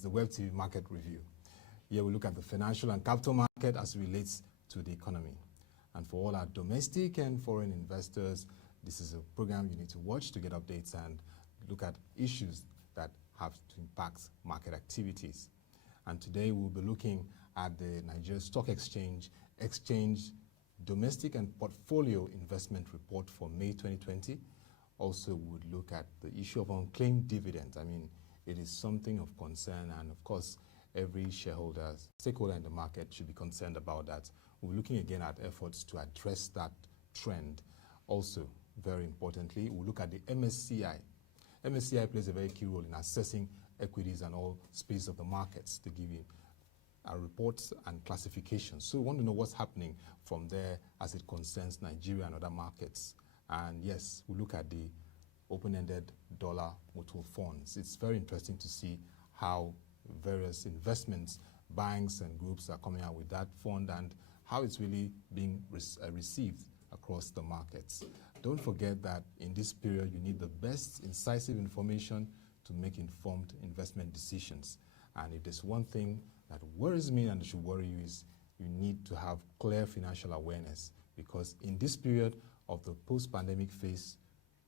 is the WebTV Market Review. Here we look at the financial and capital market as it relates to the economy. And for all our domestic and foreign investors, this is a program you need to watch to get updates and look at issues that have to impact market activities. And today we'll be looking at the Nigeria Stock Exchange Domestic and Portfolio Investment Report for May 2020. Also, we would look at the issue of unclaimed dividends. I mean, it is something of concern, and of course, every stakeholder in the market should be concerned about that. We're looking again at efforts to address that trend. Also, very importantly, we'll look at the MSCI. MSCI plays a very key role in assessing equities and all space of the markets to give you reports and classifications. So we want to know what's happening from there as it concerns Nigeria and other markets. And yes, we look at the open-ended dollar mutual funds. It's very interesting to see how various investments, banks and groups are coming out with that fund and how it's really being received across the markets. Don't forget that in this period, you need the best incisive information to make informed investment decisions. And if there's one thing that worries me and should worry you is you need to have clear financial awareness, because in this period of the post-pandemic phase,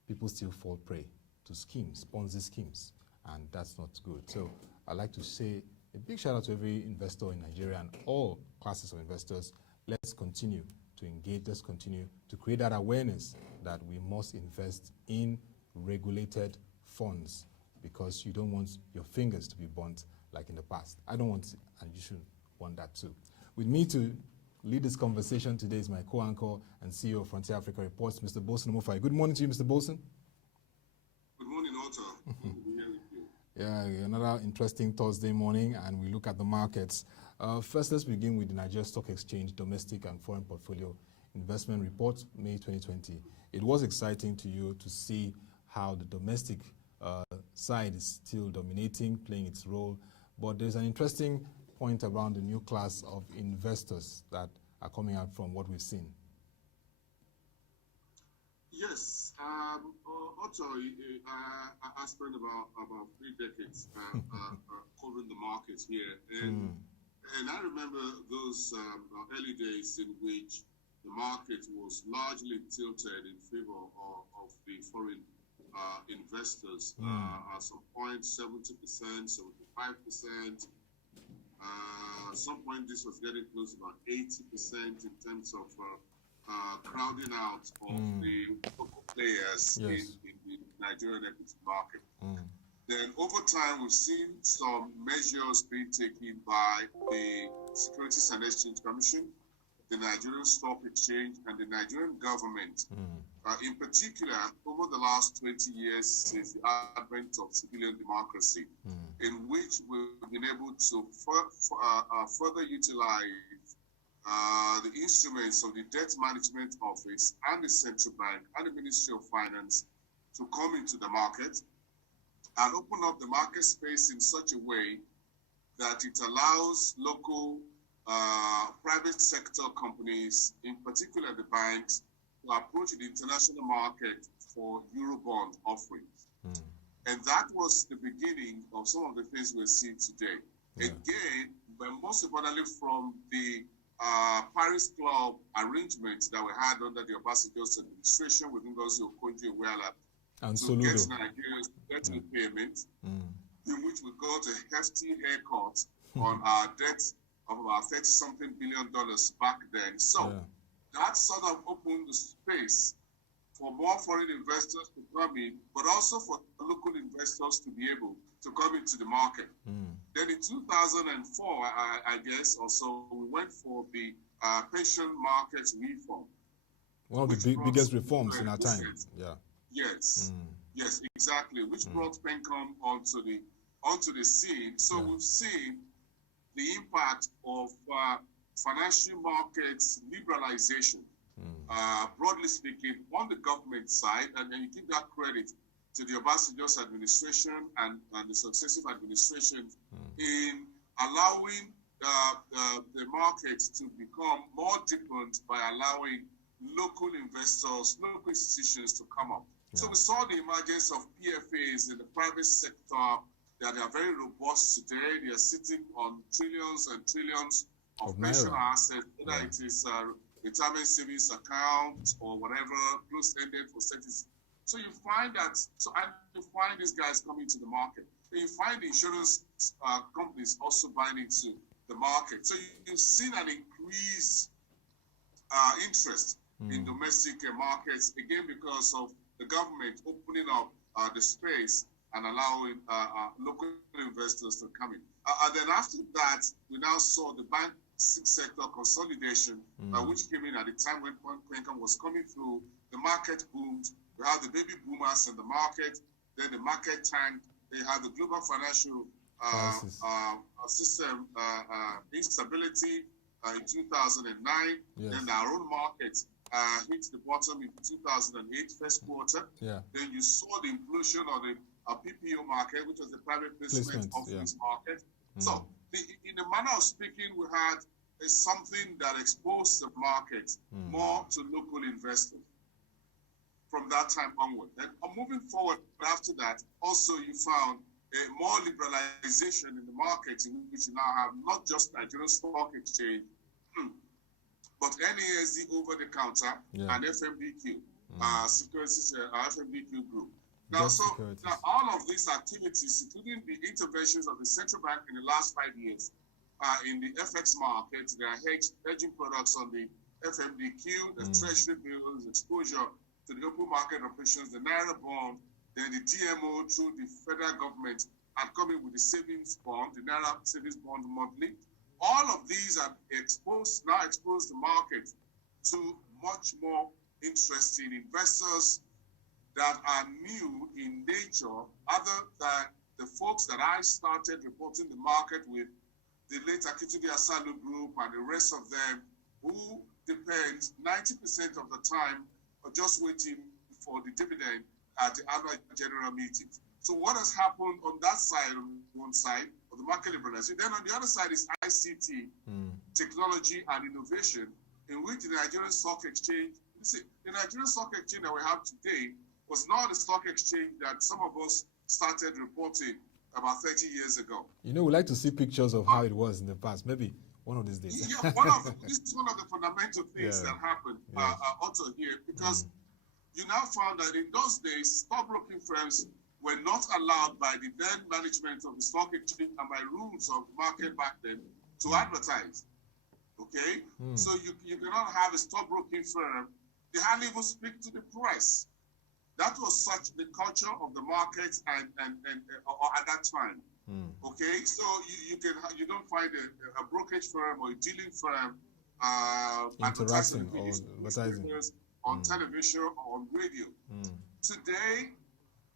people still fall prey to schemes, Ponzi schemes, and that's not good. So I'd like to say a big shout out to every investor in Nigeria and all classes of investors. Let's continue to engage, let's continue to create that awareness that we must invest in regulated funds, because you don't want your fingers to be burnt like in the past. I don't want it, and you shouldn't want that too. With me to lead this conversation today is my co-anchor and CEO of Frontier Africa Reports, Mr. Bolson Omofai. Good morning to you, Mr. Bolson. Good morning, Otto. Yeah, another interesting Thursday morning, and we look at the markets. First, let's begin with the Nigeria Stock Exchange Domestic and Foreign Portfolio Investment Report, May 2020. It was exciting to you to see how the domestic side is still dominating, playing its role, but there's an interesting point around the new class of investors that are coming out from what we've seen. Yes, Otto, I spent about 3 decades covering the markets here, and I remember those early days in which the market was largely tilted in favor of the foreign investors. At some point, 70%, 75%. At some point, this was getting close to about 80% in terms of crowding out of the local players in the Nigerian equity market. Then over time, we've seen some measures being taken by the Securities and Exchange Commission, the Nigerian Stock Exchange, and the Nigerian government. In particular, over the last 20 years since the advent of civilian democracy, in which we've been able to further utilize the instruments of the Debt Management Office and the Central Bank and the Ministry of Finance to come into the market and open up the market space in such a way that it allows local private sector companies, in particular the banks, to approach the international market for Eurobond offerings. And that was the beginning of some of the things we're seeing today. Again, but most importantly from the Paris Club arrangements that we had under the Obasanjo's administration with Ngozi Okonjo-Iweala to get Nigerians debt repayment, in which we got a hefty haircut on our debt of about $30-something billion back then. So that sort of opened the space for more foreign investors to come in, but also for local investors to be able to come into the market. Then in 2004, I guess, or so, we went for the pension market reform. One of the biggest reforms in our time. Yes, yes, exactly, which brought PENCOM onto the scene. So we've seen the impact of financial markets liberalization, broadly speaking, on the government side, and then you give that credit to the Obasanjo's administration and the successive administrations in allowing the market to become more deepened by allowing local investors, local institutions to come up. So we saw the emergence of PFAs in the private sector, that are very robust today. They are sitting on trillions and trillions of pension naira assets, whether it is retirement savings account or whatever, close-ended for status. So you find that, and you find these guys coming to the market. And you find the insurance companies also buying into the market. So you've seen an increased interest in domestic markets, again, because of the government opening up the space and allowing local investors to come in. And then after that, we now saw the bank sector consolidation, which came in at the time when income was coming through. The market boomed. We have the baby boomers in the market. Then the market tanked. They have the global financial system instability in 2009. Yes. Then our own market hit the bottom in 2008, first quarter. Yeah. Then you saw the implosion of the PPO market, which was the private placement office market. So, in a manner of speaking, we had something that exposed the market more to local investors from that time onward. Then moving forward after that, also you found more liberalization in the market, in which you now have not just Nigerian Stock Exchange, but NASD over-the-counter and FMBQ, securities, FMBQ group. Now, all of these activities, including the interventions of the central bank in the last 5 years in the FX market, there are hedging products on the FMBQ, the treasury bills, exposure to the open market operations, the Naira bond, then the DMO through the federal government are coming with the savings bond, the Naira savings bond monthly. All of these are now exposed the market to much more interesting investors that are new in nature, other than the folks that I started reporting the market with, the late Akitunde Asalu Group and the rest of them, who depend 90% of the time on just waiting for the dividend at the annual general meeting. So what has happened on that side, on one side of the market liberalization, then on the other side is ICT, technology and innovation, in which the Nigerian Stock Exchange, the Nigerian Stock Exchange that we have today was not the stock exchange that some of us started reporting about 30 years ago. You know, we like to see pictures of how it was in the past. Maybe one of these days. This is one of the fundamental things that happened also here, because you now found that in those days, stockbroking firms were not allowed by the then management of the stock exchange and by rules of the market back then to advertise. Okay? So you cannot have a stockbroking firm. They hardly even speak to the press. That was such the culture of the market and at that time. Okay, so you don't find a brokerage firm or a dealing firm interacting or advertising on television or on radio. Today,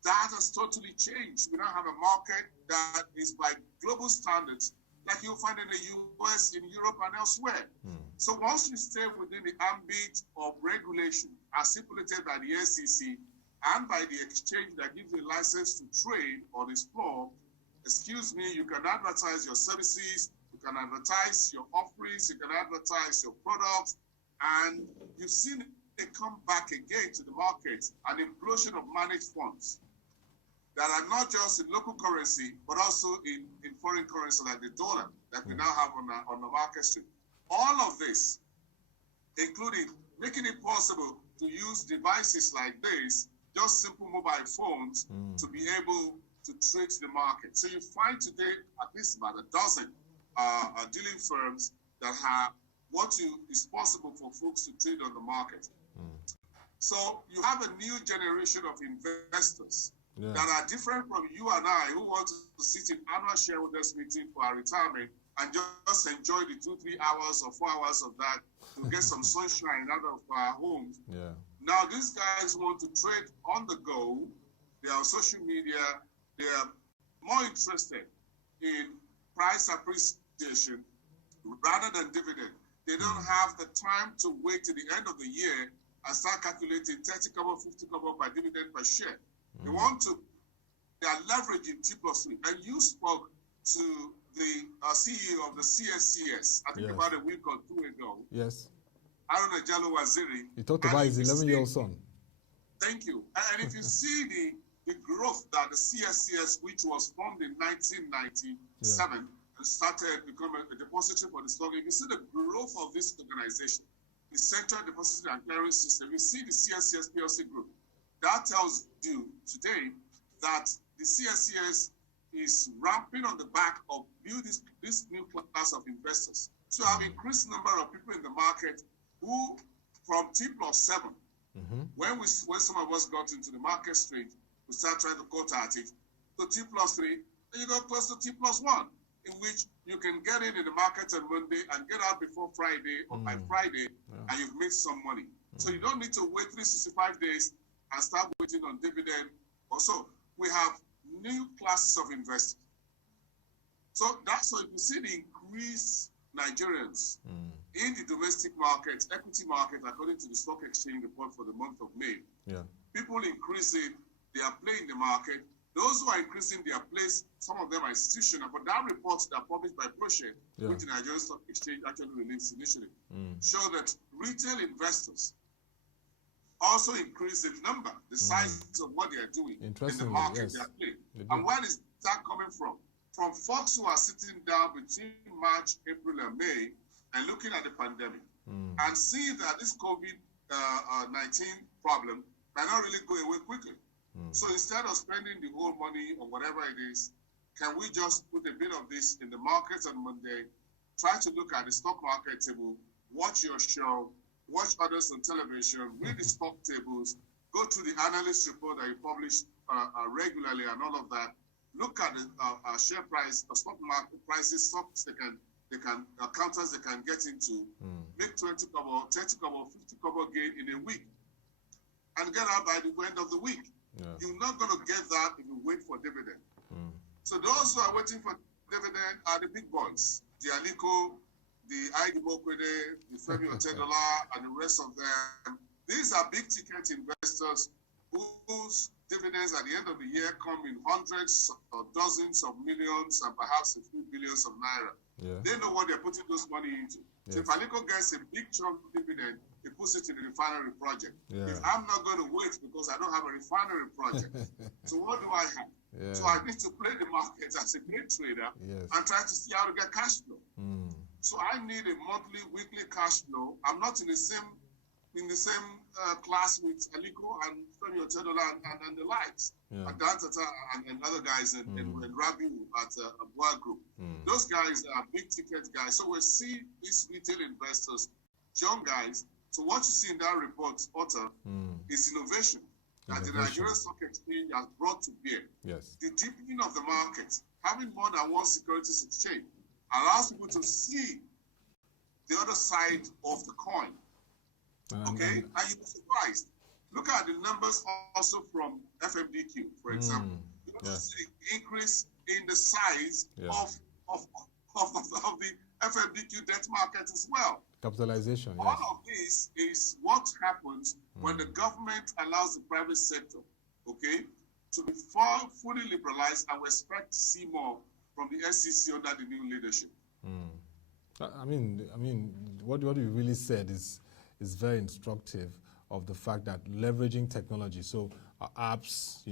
that has totally changed. We now have a market that is by global standards, like you'll find in the US, in Europe, and elsewhere. So once you stay within the ambit of regulation as stipulated by the SEC and by the exchange that gives you a license to trade or explore, you can advertise your services, you can advertise your offerings, you can advertise your products, and you've seen it come back again to the market, an implosion of managed funds that are not just in local currency, but also in foreign currency like the dollar that we now have on the market street. All of this, including making it possible to use devices like this, just simple mobile phones, to be able to trade the market. So you find today at least about a dozen dealing firms that have what is possible for folks to trade on the market. So you have a new generation of investors that are different from you and I, who want to sit in annual shareholders meeting for our retirement and just enjoy the 2-3 hours or 4 hours of that to get some sunshine out of our homes. Now these guys want to trade on the go. They are on social media. They are more interested in price appreciation rather than dividend. They don't have the time to wait till the end of the year and start calculating 30 kobo, 50 kobo per dividend per share. They are leveraging T+3. And you spoke to the CEO of the CSCS, I think about a week or two ago. Yes. Aaron Ajalo Waziri. He talked about his 11-year-old son. Thank you. And if you see the growth that the CSCS, which was formed in 1997, and started becoming a depository for the stock. If you see the growth of this organization, the Central Depository and Clearing System, you see the CSCS PLC group. That tells you today that the CSCS is ramping on the back of this new class of investors. So you have increased number of people in the market who, from T+7, when some of us got into the market street, we start trying to cut at it, to T+3, and you go close to T+1, in which you can get in the market on Monday and get out before Friday or by Friday, and you've made some money. So you don't need to wait 365 days and start waiting on dividend. Also, we have new classes of investors. So that's why you see the increased Nigerians in the domestic market, equity market, according to the stock exchange report for the month of May. People increasing, they are playing the market. Those who are increasing their place, some of them are institutional, but that reports that are published by ProShare, which the Nigerian Stock Exchange actually released initially, show that retail investors also increase in number, the size of what they are doing in the market they are playing. And where is that coming from? From folks who are sitting down between March, April, and May and looking at the pandemic and seeing that this COVID-19 problem might not really go away quickly. So instead of spending the whole money or whatever it is, can we just put a bit of this in the markets on Monday, try to look at the stock market table, watch your show, watch others on television, read the stock tables, go to the analyst report that you publish regularly and all of that, look at the share price, the stock market prices, stocks counters they can get into, make 20 kobo, 30 kobo, 50 kobo gain in a week, and get out by the end of the week. You're not going to get that if you wait for dividend. So those who are waiting for dividend are the big boys, the Aliko, the Aidibokwede, the Femi Otedola, and the rest of them. These are big ticket investors whose dividends at the end of the year come in hundreds or dozens of millions and perhaps a few billions of naira. They know what they're putting those money into. So if Aliko gets a big chunk of dividend, he puts it in the refinery project. If I'm not going to wait because I don't have a refinery project, so what do I have? So I need to play the market as a great trader and try to see how to get cash flow. So I need a monthly, weekly cash flow. I'm not in the same class with Aliko and Femi Otedola and the likes, and other guys and Rabiu at Abua Group. Those guys are big ticket guys. So we see these retail investors, young guys. So what you see in that report, Otter, is innovation that the Nigerian Stock Exchange has brought to bear. The deepening of the market, having more than one securities exchange, allows people to see the other side of the coin. And you'll be surprised. Look at the numbers also from FMDQ, for example. You will see the increase in the size of the FMDQ debt market as well. Capitalization. All of this is what happens when the government allows the private sector, to be fully liberalized, and we expect to see more from the SEC under the new leadership. I mean, what you really said is very instructive of the fact that leveraging technology. So apps,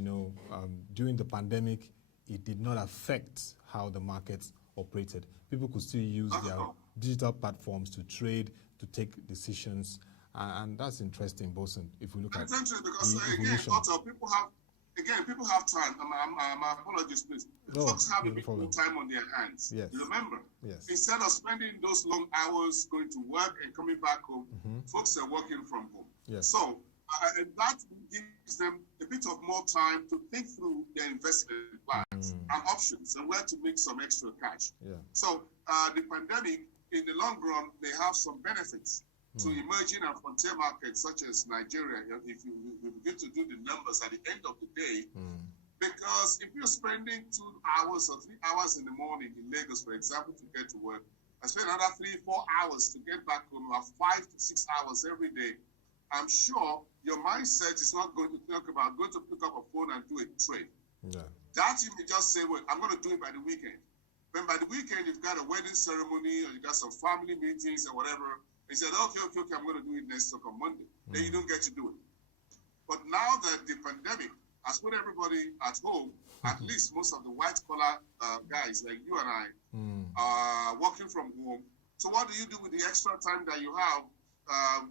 during the pandemic, it did not affect how the markets operated. People could still use their digital platforms to trade, to take decisions, and that's interesting, Bosun, if we look at because people have time. My apologies, please. Folks have a bit more time on their hands. You remember? Instead of spending those long hours going to work and coming back home, folks are working from home. So that gives them a bit of more time to think through their investment plans and options and where to make some extra cash. So the pandemic, in the long run, may have some benefits to emerging and frontier markets such as Nigeria, if you begin to do the numbers at the end of the day. Because if you're spending 2 hours or 3 hours in the morning in Lagos, for example, to get to work, and spend another 3-4 hours to get back home, or 5 to 6 hours every day, I'm sure your mindset is not going to think about going to pick up a phone and do a trade. That you may just say, well, I'm going to do it by the weekend. Then by the weekend, you've got a wedding ceremony, or you got some family meetings or whatever. He said, okay, I'm going to do it next week on Monday. Then you don't get to do it. But now that the pandemic has put everybody at home, at least most of the white-collar guys like you and I are working from home. So what do you do with the extra time that you have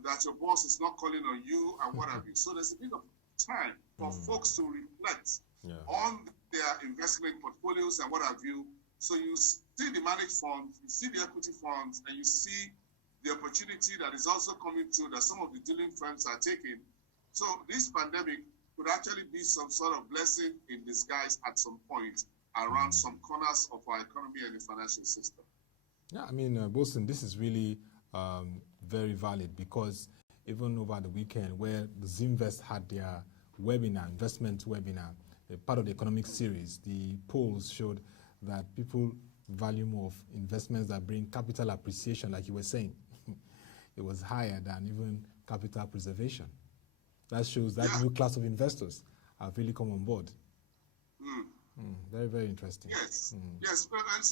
that your boss is not calling on you and what have you? So there's a bit of time for folks to reflect on their investment portfolios and what have you. So you see the managed funds, you see the equity funds, and you see the opportunity that is also coming through that some of the dealing firms are taking. So this pandemic could actually be some sort of blessing in disguise at some point around some corners of our economy and the financial system. Yeah, I mean, Bolson, this is really very valid, because even over the weekend where the Zinvest had their webinar, investment webinar, part of the economic series, the polls showed that people value more of investments that bring capital appreciation, like you were saying. It was higher than even capital preservation. That shows that new class of investors have really come on board. Very, very interesting. Yes, yes. And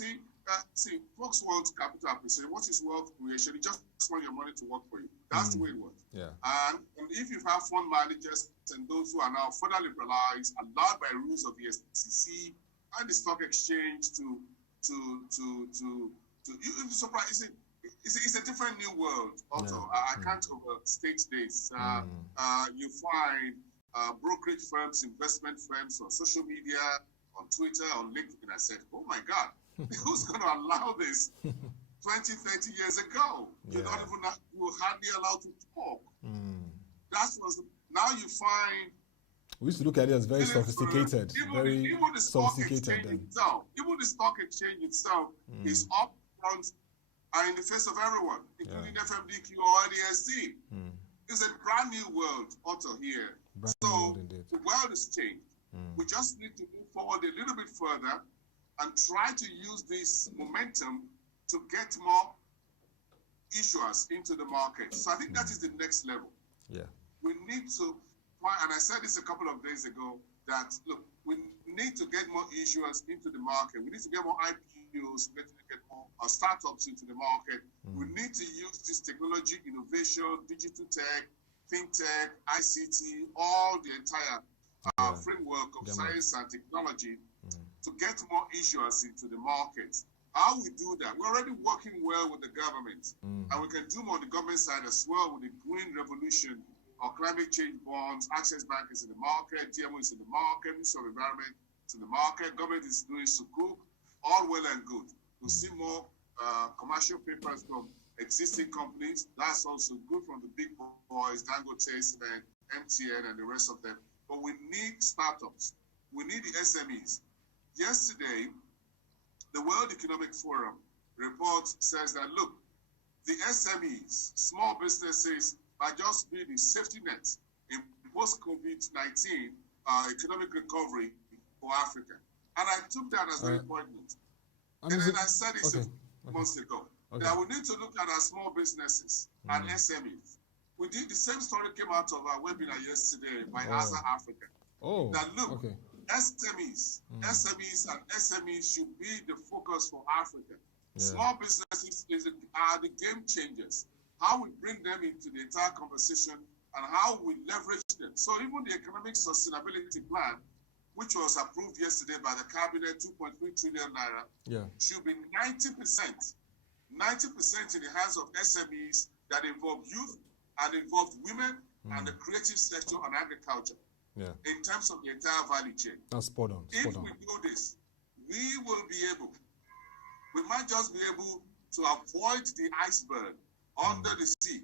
see, folks want capital appreciation. What is wealth creation? You just want your money to work for you. That's the way it works. Yeah. And if you have fund managers and those who are now further liberalized, allowed by rules of the SEC and the stock exchange you'll be surprised. It's a different new world. Also, I can't overstate this. You find brokerage firms, investment firms on social media, on Twitter, on LinkedIn. I said, oh my God, who's going to allow this 20, 30 years ago? You were hardly allowed to talk. Now you find... We used to look at it as very sophisticated, very sophisticated. Even the stock exchange itself is up front and in the face of everyone, including FMDQ or NESC. It's a brand new world, Otto, here. The world is changed. We just need to move forward a little bit further and try to use this momentum to get more issuers into the market. So I think that is the next level. Yeah. We need to, and I said this a couple of days ago, that, look, we need to get more issuers into the market. We need to get more IPOs, we need to get more startups into the market. We need to use this technology, innovation, digital tech, fintech, ICT, all the entire framework of science and technology to get more issuers into the market. How we do that? We're already working well with the government, and we can do more on the government side as well with the green revolution or climate change bonds. Access Bank is in the market, TMO is in the market, Ministry of Environment is in the market, government is doing sukuk, all well and good. We'll see more commercial papers from existing companies. That's also good from the big boys, Dangote, and MTN, and the rest of them. But we need startups. We need the SMEs. Yesterday, the World Economic Forum report says that, look, the SMEs, small businesses, might just be the safety net in post-COVID-19 economic recovery for Africa. And I took that as very important. And then I said it 6 months ago, that we need to look at our small businesses and SMEs. We did the same story came out of our webinar yesterday by Asa Africa. That look, SMEs and SMEs should be the focus for Africa. Small businesses are the game changers. How we bring them into the entire conversation and how we leverage them. So even the economic sustainability plan, which was approved yesterday by the cabinet, 2.3 trillion naira, should be 90% in the hands of SMEs that involve youth and involve women and the creative sector and agriculture. In terms of the entire value chain. That's spot on. If we do this, we will be able, we might just be able to avoid the iceberg under the sea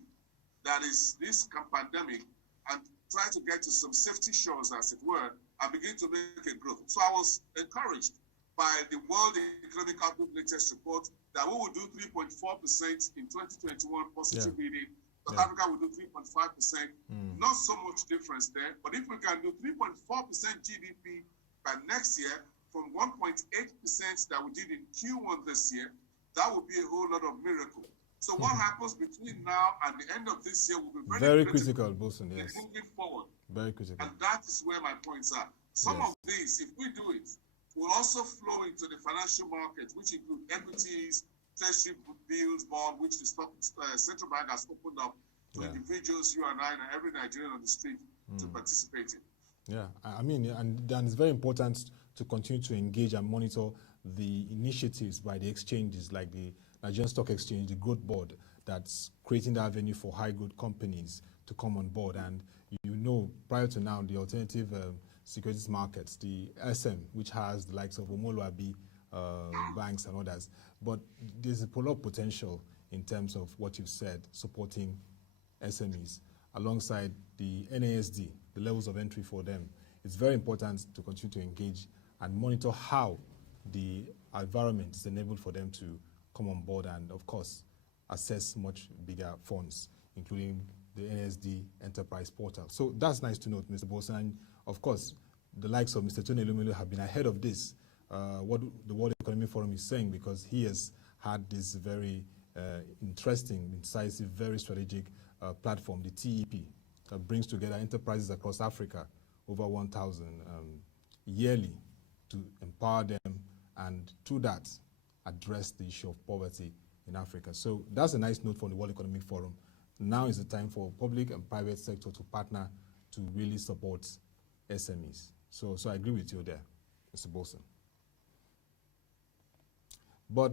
that is this pandemic and try to get to some safety shores, as it were, and begin to make a growth. So I was encouraged by the World Economic Outlook latest report that we will do 3.4% in 2021 positive reading. South Africa will do 3.5%. Not so much difference there, but if we can do 3.4% GDP by next year from 1.8% that we did in Q1 this year, that would be a whole lot of miracle. So what happens between now and the end of this year will be very critical, Bolson, yes. Moving forward. Very critical. And that is where my points are. Some of these, if we do it, will also flow into the financial market, which include equities, treasury bills, bond, which the central bank has opened up to individuals, you and I, and every Nigerian on the street to participate in. Yeah, I mean, and it's very important to continue to engage and monitor the initiatives by the exchanges like the Nigerian Stock Exchange, the Growth Board, that's creating the avenue for high growth companies to come on board. And you know, prior to now, the alternative securities markets, the SM, which has the likes of Omoluabi banks and others, but there's a lot of potential in terms of what you've said, supporting SMEs alongside the NASD, the levels of entry for them. It's very important to continue to engage and monitor how the environment is enabled for them to come on board and, of course, access much bigger funds, including the NASD Enterprise Portal. So that's nice to note, Mr. Bolson. And, of course, the likes of Mr. Tony Elumelu have been ahead of this, what the World Economic Forum is saying, because he has had this very interesting, incisive, very strategic platform, the TEP, that brings together enterprises across Africa, over 1,000 yearly, to empower them and through that address the issue of poverty in Africa. So that's a nice note from the World Economic Forum. Now is the time for public and private sector to partner to really support SMEs. So I agree with you there, Mr. Bolson. But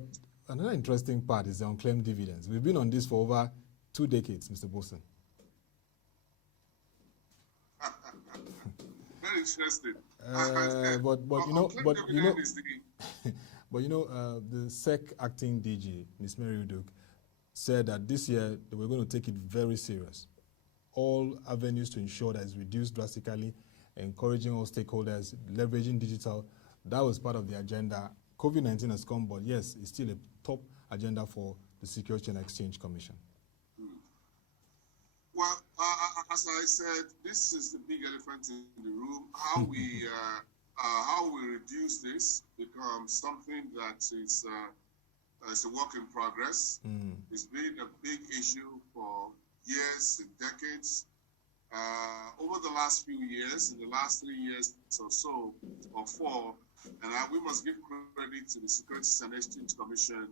another interesting part is the unclaimed dividends. We've been on this for over 2 decades, Mr. Bolson. Very interesting. But you know, the SEC acting DG, Ms. Mary Uduk, said that this year they were going to take it very serious. All avenues to ensure that it's reduced drastically, encouraging all stakeholders, leveraging digital. That was part of the agenda. COVID-19 has come, but yes, it's still a top agenda for the Securities and Exchange Commission. Well, as I said, this is the big elephant in the room. How we reduce this becomes something that is a work in progress. It's been a big issue for years and decades. Over the last few years, in the last 3 years or so, or 4, and we must give credit to the Securities and Exchange Commission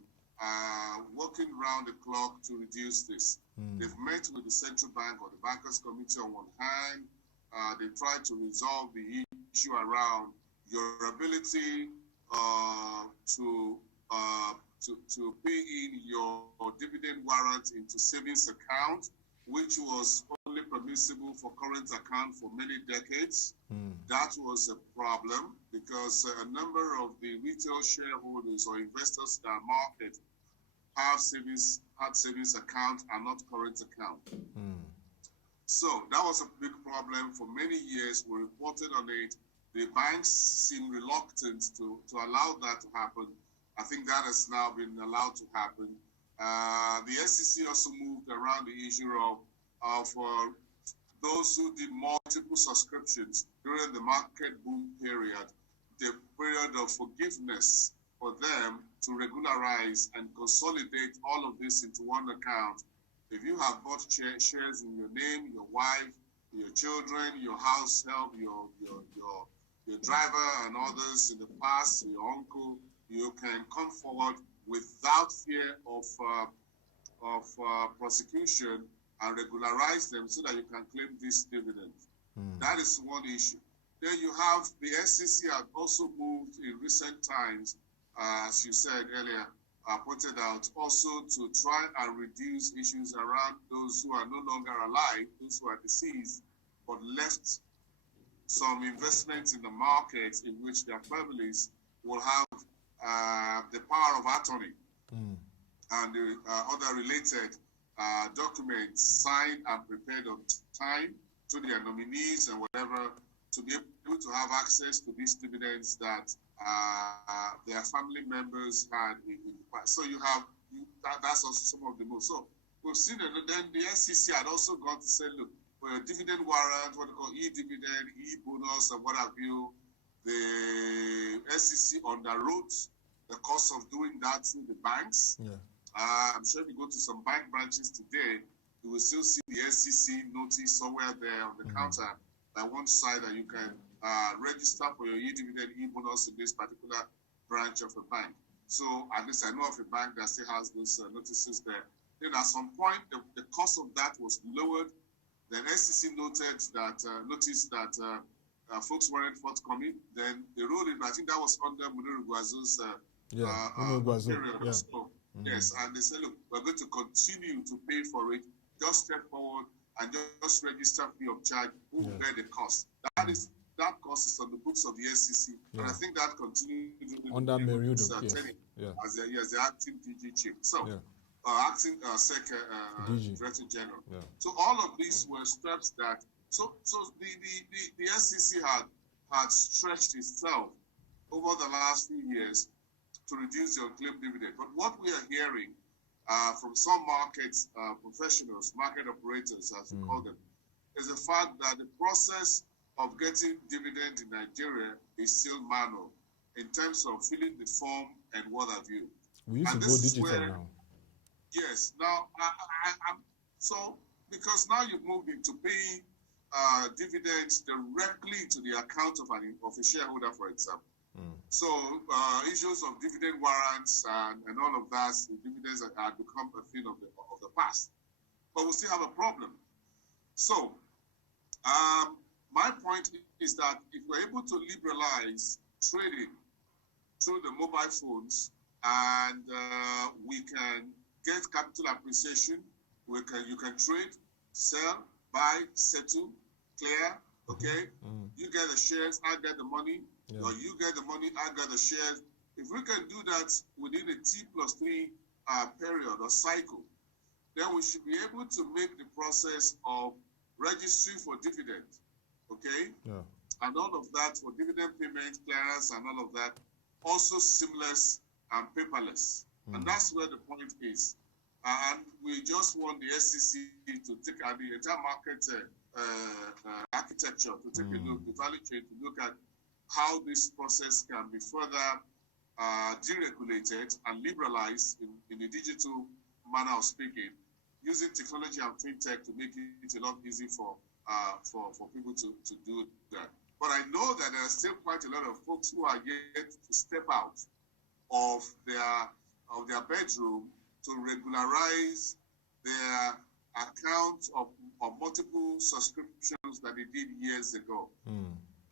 working round the clock to reduce this. They've met with the Central Bank or the Bankers Committee on one hand. They tried to resolve the issue around your ability to pay in your dividend warrant into savings account, which was only permissible for current account for many decades. That was a problem because a number of the retail shareholders or investors in our market had savings account and not current account. So that was a big problem for many years. We reported on it. The banks seemed reluctant to allow that to happen. I think that has now been allowed to happen. The SEC also moved around the issue of those who did multiple subscriptions during the market boom period, the period of forgiveness for them to regularize and consolidate all of this into one account. If you have bought shares in your name, your wife, your children, your house help, your driver and others in the past, your uncle, you can come forward without fear of prosecution and regularize them so that you can claim this dividend. That is one issue. Then you have the SEC had also moved in recent times, as you said earlier, pointed out, also to try and reduce issues around those who are no longer alive, those who are deceased, but left some investments in the market in which their families will have the power of attorney and the other related documents signed and prepared on time to their nominees and whatever, to be able to have access to these dividends that their family members had in the past. So that's also some of the moves. So we've seen it. Then the SEC had also gone to say, look, for your dividend warrant, what they call e-dividend, e-bonus, and what have you, the SEC underwrote the cost of doing that through the banks. Yeah. I'm sure if you go to some bank branches today, you will still see the SEC notice somewhere there on the counter by one side that you can register for your e-dividend, e-bonus in this particular branch of a bank. So at least I know of a bank that still has those notices there. Then at some point, the cost of that was lowered. Then SEC noticed that folks weren't forthcoming. Then they rolled it. I think that was under Muniru Guazo's period or so. Yes, and they said, look, we're going to continue to pay for it. Just step forward and just register free of charge. Who will bear the cost? That cost is on the books of the SEC, and I think that continues under Merudo, as the acting DG chief. So, acting Director General. So all of these were steps that the SEC had stretched itself over the last few years to reduce the unclaimed dividend. But what we are hearing from some market professionals, market operators, as we call them, is the fact that the process of getting dividend in Nigeria is still manual in terms of filling the form and what have you. We used to go digital now. Yes. Now, so because now you've moved into paying dividends directly to the account of a shareholder, for example. So issues of dividend warrants and all of that, the dividends have become a thing of the past. But we still have a problem. So my point is that if we're able to liberalize trading through the mobile phones and we can get capital appreciation, you can trade, sell, buy, settle, clear, okay? You get the shares, I get the money, or you get the money, I get the shares. If we can do that within a T+3 period or cycle, then we should be able to make the process of registry for dividend, okay? And all of that for dividend payment, clearance, and all of that, also seamless and paperless. And that's where the point is. And we just want the SEC to take the entire market architecture to take a look, the value chain, to look at how this process can be further deregulated and liberalized in a digital manner of speaking, using technology and fintech to make it a lot easier for people to do that. But I know that there are still quite a lot of folks who are yet to step out of their bedroom to regularize their account of multiple subscriptions that they did years ago.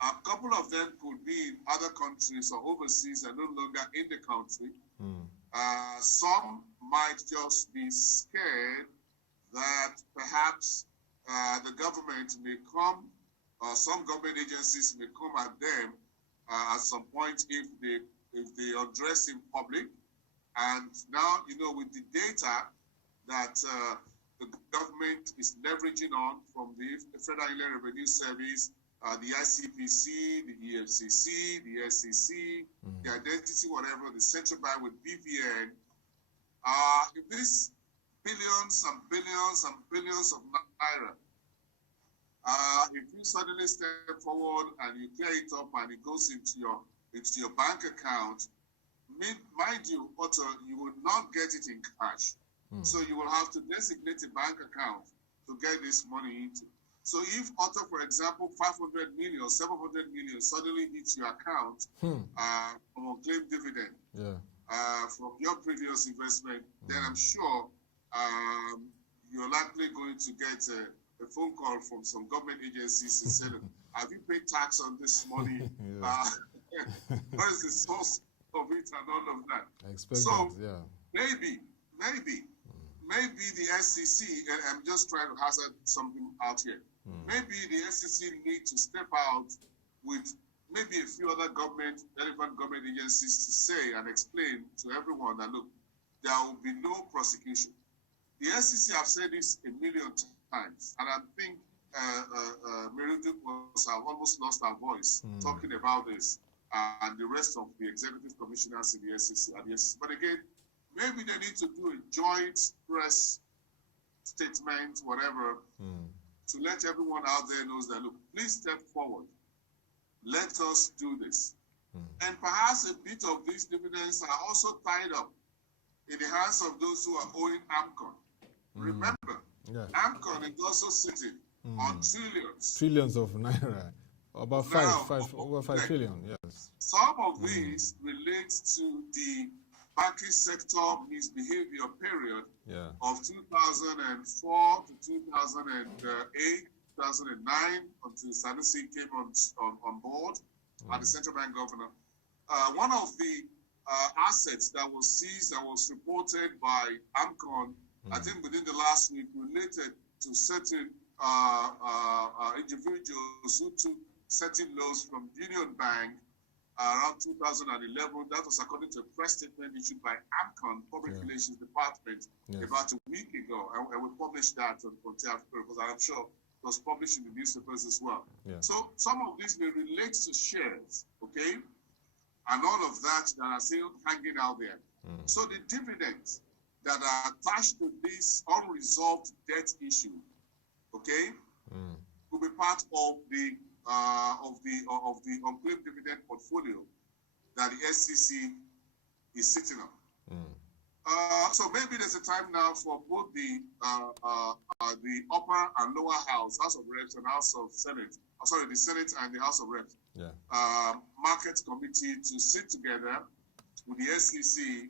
A couple of them could be in other countries or overseas and no longer in the country. Some might just be scared that perhaps the government may come, some government agencies may come at them at some point if they address in public. And now, with the data that the government is leveraging on from the Federal Inland Revenue Service, the ICPC, the EFCC, the SEC, the identity, whatever, the central bank with BVN, if these billions and billions and billions of naira, if you suddenly step forward and you clear it up and it goes into your bank account, mind you, Otto, you will not get it in cash. So you will have to designate a bank account to get this money into. So if Otto, for example, 500 million or 700 million suddenly hits your account from unclaimed dividend from your previous investment, then I'm sure you're likely going to get a phone call from some government agencies and say, have you paid tax on this money? What is the source of it and all of that? So maybe the SEC, and I'm just trying to hazard something out here, maybe the SEC need to step out with maybe a few other relevant government agencies to say and explain to everyone that, look, there will be no prosecution. The SEC have said this a million times, and I think Merudu must have almost lost her voice talking about this, and the rest of the executive commissioners in the SEC. But again, maybe they need to do a joint press statement, whatever, to let everyone out there knows that, look, please step forward. Let us do this. And perhaps a bit of these dividends are also tied up in the hands of those who are owing AMCON. Remember, AMCON is also sitting on trillions. Trillions of naira. About over 5 trillion, yes. Some of these relate to the banking sector misbehavior period of 2004 to 2008 2009 until Sanusi came on board as the central bank governor. One of the assets that was seized, that was reported by AMCON, I think within the last week, related to certain individuals who took certain loans from Union Bank around 2011. That was according to a press statement issued by AMCON, Public Relations Department, about a week ago. And we published that on TAF because I'm sure it was published in the newspapers as well. So some of these may relate to shares, okay? And all of that are still hanging out there. So the dividends that are attached to this unresolved debt issue, okay, will be part of the unclaimed dividend portfolio that the SEC is sitting on. So maybe there's a time now for both the upper and lower house of Reps and House of Senate, the Senate and the House of Reps, Market Committee to sit together with the SEC,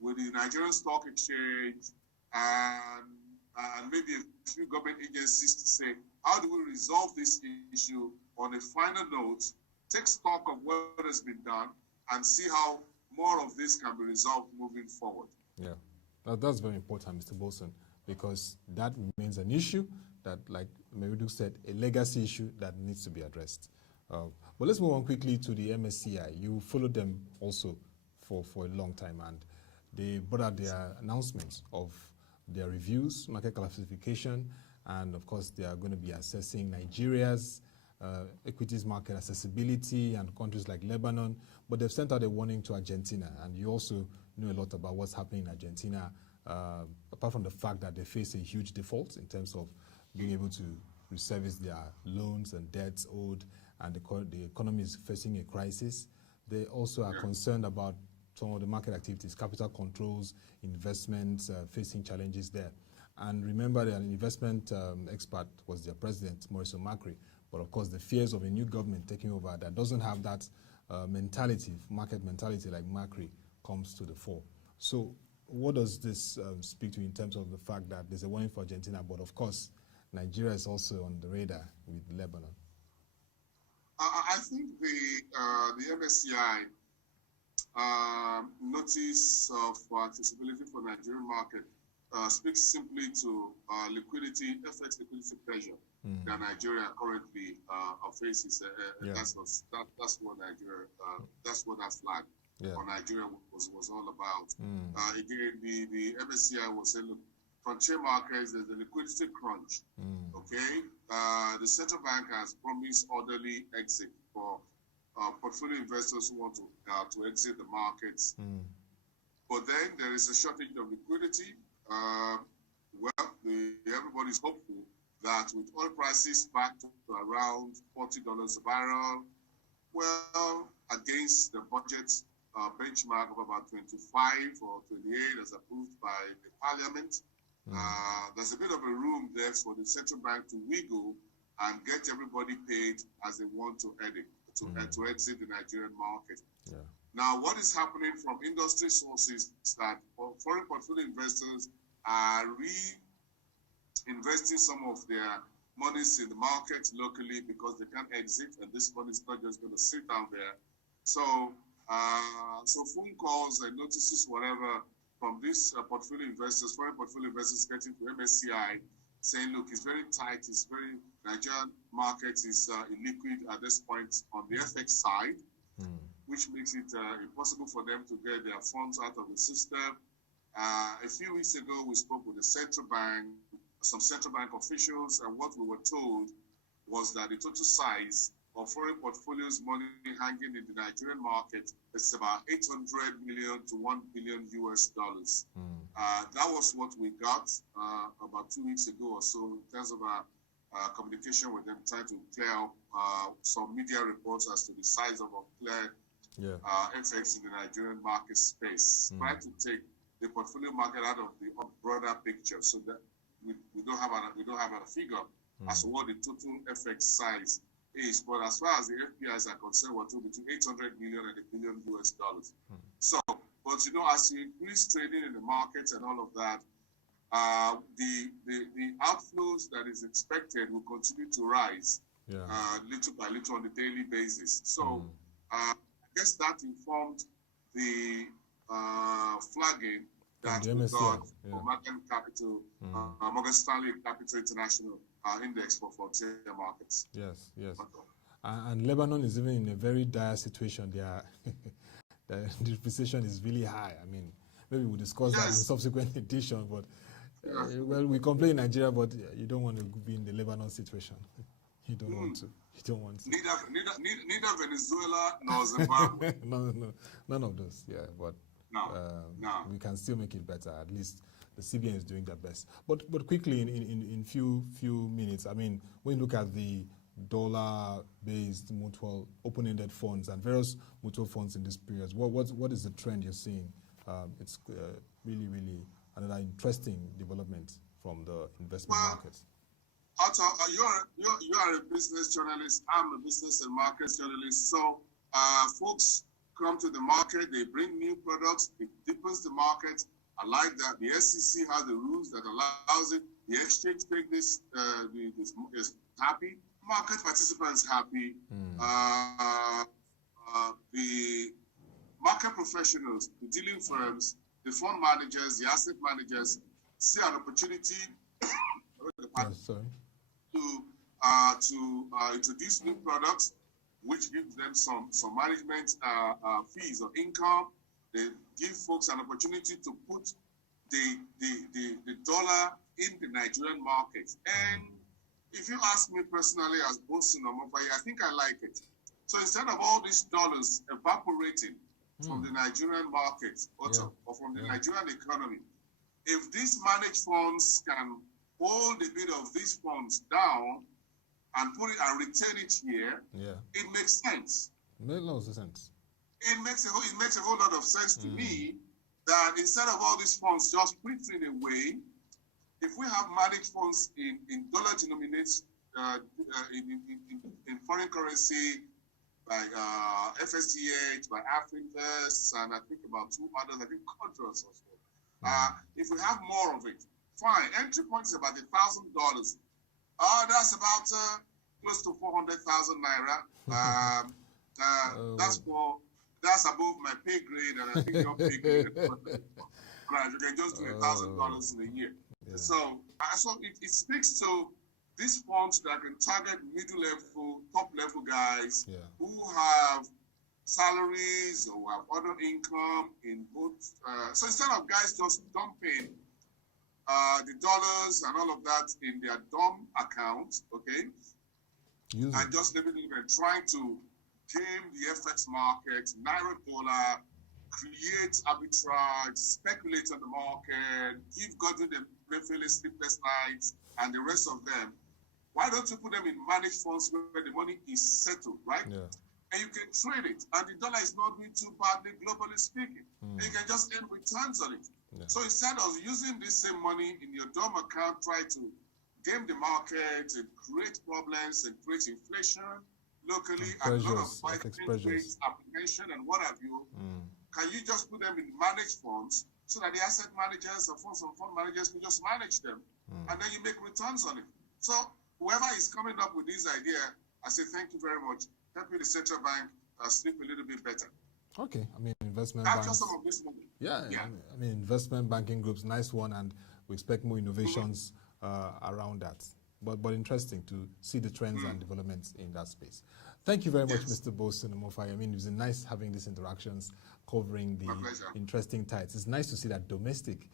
with the Nigerian Stock Exchange, and maybe a few government agencies to say, how do we resolve this issue on a final note, take stock of what has been done, and see how more of this can be resolved moving forward. That's very important, Mr. Bolson, because that remains an issue that, like Meridu said, a legacy issue that needs to be addressed. But let's move on quickly to the MSCI. You followed them also for a long time, and they brought out their announcements of their reviews, market classification, and of course they are going to be assessing Nigeria's equities market accessibility and countries like Lebanon, but they've sent out a warning to Argentina, and you also know a lot about what's happening in Argentina, apart from the fact that they face a huge default in terms of being able to reservice their loans and debts owed, and the economy is facing a crisis. They also are concerned about some of the market activities, capital controls, investments, facing challenges there. And remember that an investment expert was their president, Mauricio Macri. But of course, the fears of a new government taking over that doesn't have that mentality, market mentality like Macri, comes to the fore. So what does this speak to in terms of the fact that there's a warning for Argentina, but of course, Nigeria is also on the radar with Lebanon? I think the MSCI notice of accessibility for Nigerian market speaks simply to liquidity, FX liquidity pressure that Nigeria currently faces. That's what Nigeria, that's what that flag for Nigeria was all about. Again, the MSCI was saying, look, frontier markets, there's a liquidity crunch. Okay, the central bank has promised orderly exit for portfolio investors who want to exit the markets. But then there is a shortage of liquidity. Everybody's hopeful that with oil prices back to around $40 a barrel, well, against the budget benchmark of about 25 or 28 as approved by the parliament, there's a bit of a room there for the central bank to wiggle and get everybody paid as they want to exit the Nigerian market. Now, what is happening from industry sources is that foreign portfolio investors are reinvesting some of their monies in the market locally because they can't exit, and this money is not just going to sit down there. So phone calls and notices, whatever, from these portfolio investors, foreign portfolio investors getting to MSCI, saying, look, it's very tight, Nigerian market is illiquid at this point on the FX side, which makes it impossible for them to get their funds out of the system. A few weeks ago, we spoke with the central bank, some central bank officials, and what we were told was that the total size of foreign portfolios money hanging in the Nigerian market is about 800 million to $1 billion US. That was what we got about 2 weeks ago or so in terms of our communication with them, trying to clear up some media reports as to the size of unclear FX in the Nigerian market space. Trying to take the portfolio market out of the broader picture, so that we don't have a figure as to what the total FX size is. But as far as the FPIs are concerned, we're told between 800 million and $1 billion US. So, but as you increase trading in the markets and all of that, the outflows that is expected will continue to rise little by little on a daily basis. So I guess that informed the flagging that we got for Morgan Stanley Capital International Index for frontier markets. Yes. And Lebanon is even in a very dire situation. The depreciation is really high. I mean, maybe we'll discuss that in subsequent edition, but well, we complain in Nigeria, but you don't want to be in the Lebanon situation. You don't want to. You don't want to. Neither Venezuela nor Zimbabwe. No, none of those. Yeah, but we can still make it better. At least the CBN is doing their best. But quickly, in few minutes, I mean, when you look at the dollar-based mutual open-ended funds and various mutual funds in this period, what is the trend you're seeing? It's really another interesting development from the investment market. Otto, you are a business journalist. I'm a business and markets journalist. So folks come to the market, they bring new products, it deepens the market. I like that. The SEC has the rules that allows it. The exchange take this is happy. Market participants happy. The market professionals, the dealing firms, the fund managers, the asset managers see an opportunity to introduce new products, which gives them some management fees or income. They give folks an opportunity to put the dollar in the Nigerian market. And if you ask me personally as Bosun Omofaye, I think I like it. So instead of all these dollars evaporating from the Nigerian market or from the Nigerian economy, if these managed funds can hold a bit of these funds down and put it and retain it here, it makes sense. It makes lots of sense. It makes a whole lot of sense to me that instead of all these funds just flittering away, if we have managed funds in dollar denominated in foreign currency by FSDH, by Afrinvest, and I think about two others, I think Contras also. If we have more of it, fine. Entry point is about $1,000. That's about close to 400,000 naira. That's above my pay grade, and I think your pay grade. Right, you can just do $1,000 in a year. Yeah. So it speaks to these funds that can target middle level, top level guys who have salaries or have other income in both. So instead of guys just dumping the dollars and all of that in their dumb account, and just living and trying to game the FX market, Naira dollar, create arbitrage, speculate on the market, give Godwin the Mayfield sleepless nights, and the rest of them. Why don't you put them in managed funds where the money is settled, right? Yeah. And you can trade it, and the dollar is not doing too badly, globally speaking. And you can just earn returns on it. Yeah. So instead of using this same money in your dorm account, try to game the market and create problems and create inflation locally and a lot of rates, application and what have you. Can you just put them in managed funds so that the asset managers or fund managers can just manage them, and then you make returns on it? So whoever is coming up with this idea, I say thank you very much. Help me the central bank sleep a little bit better. Okay, I mean investment banks. Just some of this money. Yeah, I mean investment banking groups, nice one, and we expect more innovations around that. But interesting to see the trends and developments in that space. Thank you very much, Mr. Bosun Omofaye. I mean, it was nice having these interactions covering the interesting tides. It's nice to see that domestic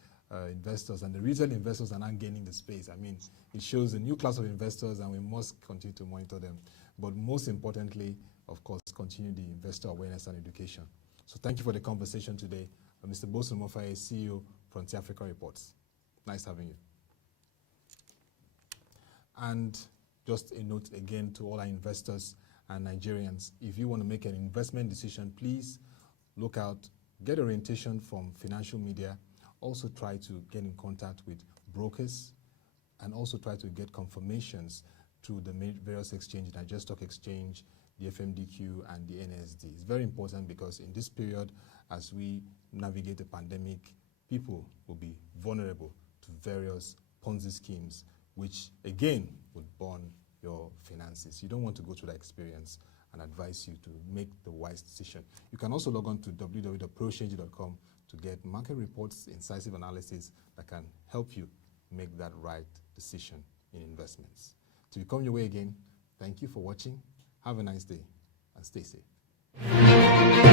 investors and the retail investors are now gaining the space. I mean, it shows a new class of investors, and we must continue to monitor them. But most importantly, of course, continue the investor awareness and education. So thank you for the conversation today. Mr. Bosun Omofaye, CEO, Frontier Africa Reports. Nice having you. And just a note again to all our investors and Nigerians, if you want to make an investment decision, please look out, get orientation from financial media, also try to get in contact with brokers, and also try to get confirmations through the various exchanges, Nigeria Stock Exchange, the FMDQ, and the NSD. It's very important because in this period, as we navigate the pandemic, people will be vulnerable to various Ponzi schemes, which again would burn your finances. You don't want to go through that experience, and advise you to make the wise decision. You can also log on to www.prochange.com to get market reports, incisive analysis that can help you make that right decision in investments. Till we come your way again, thank you for watching. Have a nice day and stay safe.